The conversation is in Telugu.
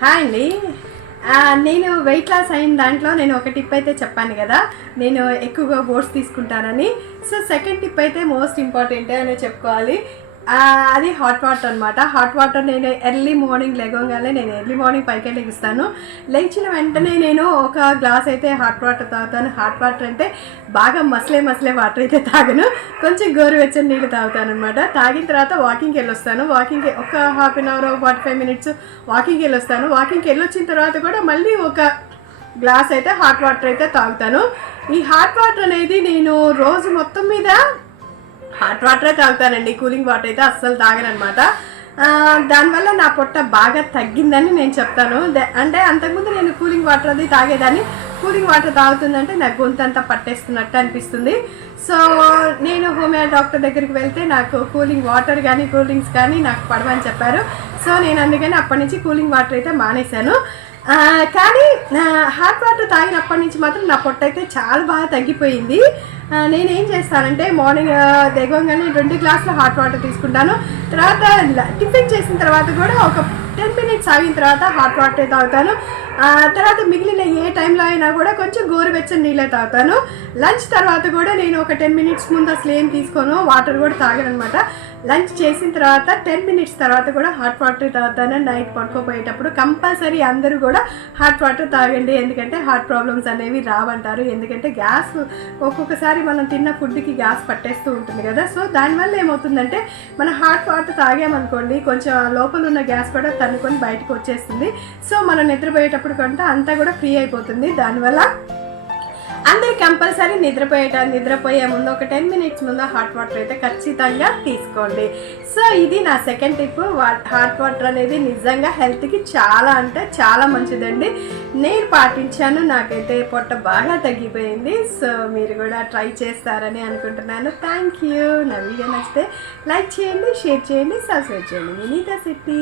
హాయ్ అండి. నేను వెయిట్ లాస్ అయిన దాంట్లో నేను ఒక టిప్ అయితే చెప్పాను కదా, నేను ఎక్కువగా ఓట్స్ తీసుకుంటానని. సో సెకండ్ టిప్ అయితే మోస్ట్ ఇంపార్టెంట్ అనే చెప్పుకోవాలి. అది హాట్ వాటర్ అనమాట. హాట్ వాటర్ నేను ఎర్లీ మార్నింగ్ లేవగానే నేను ఎర్లీ మార్నింగ్ 5కే లెగిస్తాను. లేచిన వెంటనే నేను ఒక గ్లాస్ అయితే హాట్ వాటర్ తాగుతాను. హాట్ వాటర్ అంటే బాగా మసలే వాటర్ అయితే తాగను, కొంచెం గోరువెచ్చని నీళ్ళు తాగుతాను అనమాట. తాగిన తర్వాత వాకింగ్కి వెళ్ళొస్తాను. వాకింగ్కి ఒక హాఫ్ అన్ అవర్ 45 మినిట్స్ వాకింగ్కి వెళ్ళొస్తాను. వాకింగ్కి వెళ్ళొచ్చిన తర్వాత కూడా మళ్ళీ ఒక గ్లాస్ అయితే హాట్ వాటర్ అయితే తాగుతాను. ఈ హాట్ వాటర్ అనేది నేను రోజు మొత్తం మీద హాట్ వాటరే తాగుతానండి. కూలింగ్ వాటర్ అయితే అస్సలు తాగనమాట. దానివల్ల నా పొట్ట బాగా తగ్గిందని నేను చెప్తాను. అంటే అంతకుముందు నేను కూలింగ్ వాటర్ అది తాగేదాన్ని. కూలింగ్ వాటర్ తాగుతుందంటే నాకు గొంతంతా పట్టేస్తున్నట్టు అనిపిస్తుంది. సో నేను హోమియో డాక్టర్ దగ్గరికి వెళ్తే నాకు కూలింగ్ వాటర్ కానీ కూల్ డ్రింక్స్ కానీ నాకు పడవని చెప్పారు. సో నేను అందుకని అప్పటి నుంచి కూలింగ్ వాటర్ అయితే మానేశాను. కానీ హాట్ వాటర్ తాగినప్పటి నుంచి మాత్రం నా పొట్ట అయితే చాలా బాగా తగ్గిపోయింది. నేనేం చేస్తానంటే మార్నింగ్ దిగంగానే 2 గ్లాసులు హాట్ వాటర్ తీసుకుంటాను. తర్వాత టిఫిన్ చేసిన తర్వాత కూడా ఒక 10 మినిట్స్ ఆగిన తర్వాత హాట్ వాటర్ తాగుతాను. తర్వాత మిగిలిన ఏ టైంలో అయినా కూడా కొంచెం గోరువెచ్చని నీళ్ళే తాగుతాను. లంచ్ తర్వాత కూడా నేను ఒక 10 మినిట్స్ ముందు అసలు ఏం తీసుకోను, వాటర్ కూడా తాగను అనమాట. లంచ్ చేసిన తర్వాత 10 మినిట్స్ తర్వాత కూడా హాట్ వాటర్ తాగుతాను. నైట్ పడుకోపోయేటప్పుడు కంపల్సరీ అందరూ కూడా హాట్ వాటర్ తాగండి, ఎందుకంటే హార్ట్ ప్రాబ్లమ్స్ అనేవి రావంటారు. ఎందుకంటే గ్యాస్ ఒక్కొక్కసారి మనం తిన్న ఫుడ్కి గ్యాస్ పట్టేస్తూ ఉంటుంది కదా. సో దానివల్ల ఏమవుతుందంటే మన హాట్ వాటర్ తాగామనుకోండి, కొంచెం లోపల ఉన్న గ్యాస్ కూడా తన్నుకొని బయటకు వచ్చేస్తుంది. సో మనం నిద్రపోయేటప్పుడు కంటే అంతా కూడా ఫ్రీ అయిపోతుంది. దానివల్ల అందరు కంపల్సరీ నిద్రపోయే ముందు ఒక 10 మినిట్స్ ముందు హాట్ వాటర్ అయితే ఖచ్చితంగా తీసుకోండి. సో ఇది నా సెకండ్ టిప్. హాట్ వాటర్ అనేది నిజంగా హెల్త్కి చాలా అంటే చాలా మంచిదండి. నేను పాటించాను, నాకైతే పొట్ట బాగా తగ్గిపోయింది. సో మీరు కూడా ట్రై చేస్తారని అనుకుంటున్నాను. Thank you. నా వీడియో నచ్చితే లైక్ చేయండి, షేర్ చేయండి, సబ్స్క్రైబ్ చేయండి. వినీతా శెట్టి.